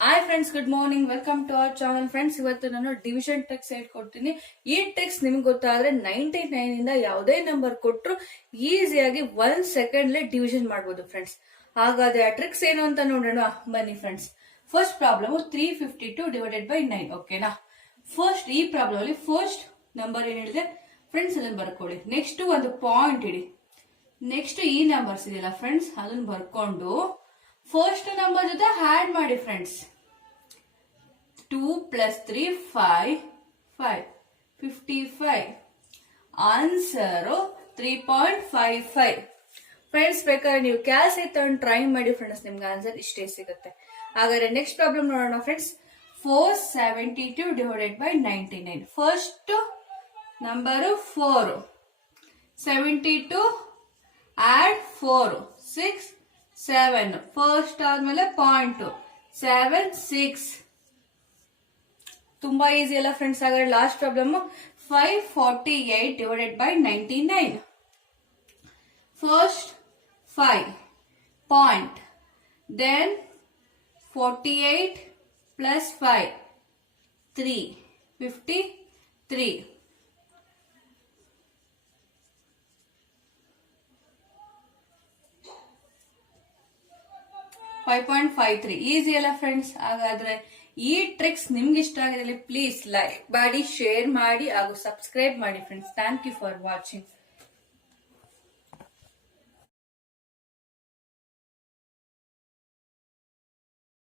Hi friends, good morning. Welcome to our channel. Friends, ಇವತ್ತು ನಾನು division tricks ಹೇಳ್ಕೊಡ್ತೀನಿ. ಈ ಟ್ರಿಕ್ಸ್ ನಿಮ್ಗೆ ಗೊತ್ತಾದ್ರೆ 99 ಇಂದ ಯಾವುದೇ ನಂಬರ್ ಕೊಟ್ಟರು ಈಸಿಯಾಗಿ 1 ಸೆಕೆಂಡ್ ಡಿವಿಷನ್ ಮಾಡಬಹುದು ಫ್ರೆಂಡ್ಸ್. ಹಾಗಾದ್ರೆ ಆ ಟ್ರಿಕ್ಸ್ ಏನು ಅಂತ ನೋಡೋಣ ಬನ್ನಿ friends. First problem 352 divided by 9. ಓಕೆನಾ? ಫಸ್ಟ್ ಈ ಪ್ರಾಬ್ಲಮ್ ಅಲ್ಲಿ ಫಸ್ಟ್ ನಂಬರ್ ಏನ್ ಹೇಳಿದೆ ಫ್ರೆಂಡ್ಸ್, ಅದನ್ನ ಬರ್ಕೊಳ್ಳಿ. ನೆಕ್ಸ್ಟ್ ಒಂದು ಪಾಯಿಂಟ್ ಇಡಿ. ನೆಕ್ಸ್ಟ್ ಈ ನಂಬರ್ಸ್ ಇದೆಯಲ್ಲ ಫ್ರೆಂಡ್ಸ್, ಅದನ್ನ ಬರ್ಕೊಂಡು ಫಸ್ಟ್ ನಂಬರ್ ಜೊತೆ ಆಡ್ ಮಾಡಿ ಫ್ರೆಂಡ್ಸ್. 2 + 3 5 5 55. ಆನ್ಸರ್ 3.55. ಫ್ರೆಂಡ್ಸ್, ಬೇಕಾದ್ರೆ ನೀವು ಕ್ಯಾಲ್ಸಿ ತಗೊಂಡು ಟ್ರೈ ಮಾಡಿ ಫ್ರೆಂಡ್ಸ್, ನಿಮ್ಗೆ ಆನ್ಸರ್ ಇಷ್ಟೇ ಸಿಗುತ್ತೆ. ಹಾಗಾದ್ರೆ ನೆಕ್ಸ್ಟ್ ಪ್ರಾಬ್ಲಮ್ ನೋಡೋಣ friends. 472 divided by 99. First number 4, 72 add 4 6 7. First ಆದ್ಮೇಲೆ ಪಾಯಿಂಟ್ 7 6. ತುಂಬಾ ಈಸಿ ಅಲ್ಲ ಫ್ರೆಂಡ್ಸ್. ಹಾಗಾದ್ರೆ last problem 548 divided by 99. First 5 point, then 48 plus 5 3 53. 5.53. Easy ಅಲ್ಲ ಫ್ರೆಂಡ್ಸ್. ಹಾಗಾದ್ರೆ ಈ ಟ್ರಿಕ್ಸ್ ನಿಮ್ಗೆ ಇಷ್ಟ ಆಗಿದ್ರೆ ಪ್ಲೀಸ್ ಲೈಕ್ ಮಾಡಿ, ಶೇರ್ ಮಾಡಿ ಹಾಗೂ ಸಬ್ಸ್ಕ್ರೈಬ್ ಮಾಡಿ friends. Thank you for watching.